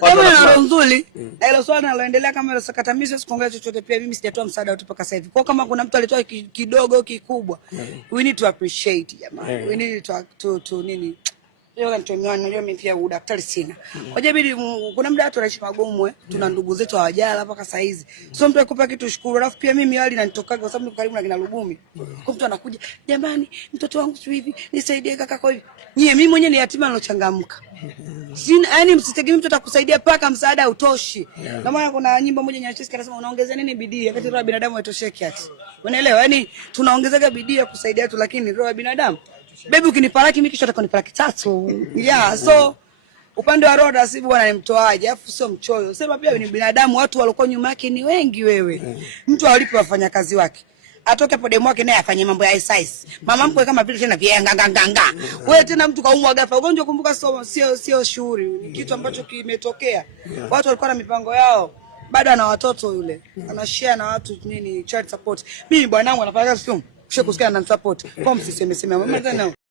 Kama na nzuri. Na hilo swali linaloendelea kama hilo sakata, mimi siwezi kuongea chochote, pia mimi sijatoa msaada tu mpaka sasa hivi. Kwa kama kuna mtu alitoa kidogo kikubwa, we need to appreciate jamani. We need to nini? Leo mtumiwa najua mimi pia udaktari sina. Kwa jabidi kuna muda watu wanaishi magumu tuna ndugu zetu hawajala mpaka saa hizi. Sio mtu akupa kitu shukuru. Alafu pia mimi hali inanitokaga kwa sababu niko karibu na kina Lugumi. Kwa mtu anakuja, "Jamani, mtoto wangu sio hivi, nisaidie kaka kwa hivi." Nyie mimi mwenyewe ni yatima nilochangamka. Sina yani msitegemee mtu atakusaidia paka msaada hautoshi. Na maana kuna nyimbo moja Nyacheski anasema unaongeza nini bidii wakati roho ya binadamu haitosheki ati. Unaelewa? Yaani tunaongezeka bidii ya kusaidia tu lakini roho ya binadamu baby ukinipalaki mimi kisha utakonipalaki 3. Yeah, so upande wa Roda si bwana ni mtoaji, afu sio mchoyo. Sema pia ni binadamu, watu walikuwa nyuma yake ni wengi wewe. Mtu alipo wafanya kazi wake. Atoke hapo demo wake naye afanye mambo ya size. Mama mkwe kama vile tena vya nganganga. Wewe tena mtu kaumwa ghafla. Ugonjwa kumbuka sio shughuli. Ni kitu ambacho kimetokea. Watu walikuwa na mipango yao. Bado ana watoto yule. Anashare na watu nini child support. Mimi bwanangu anafanya kazi sio. Kusikia na support. Kwa msiseme mama tena.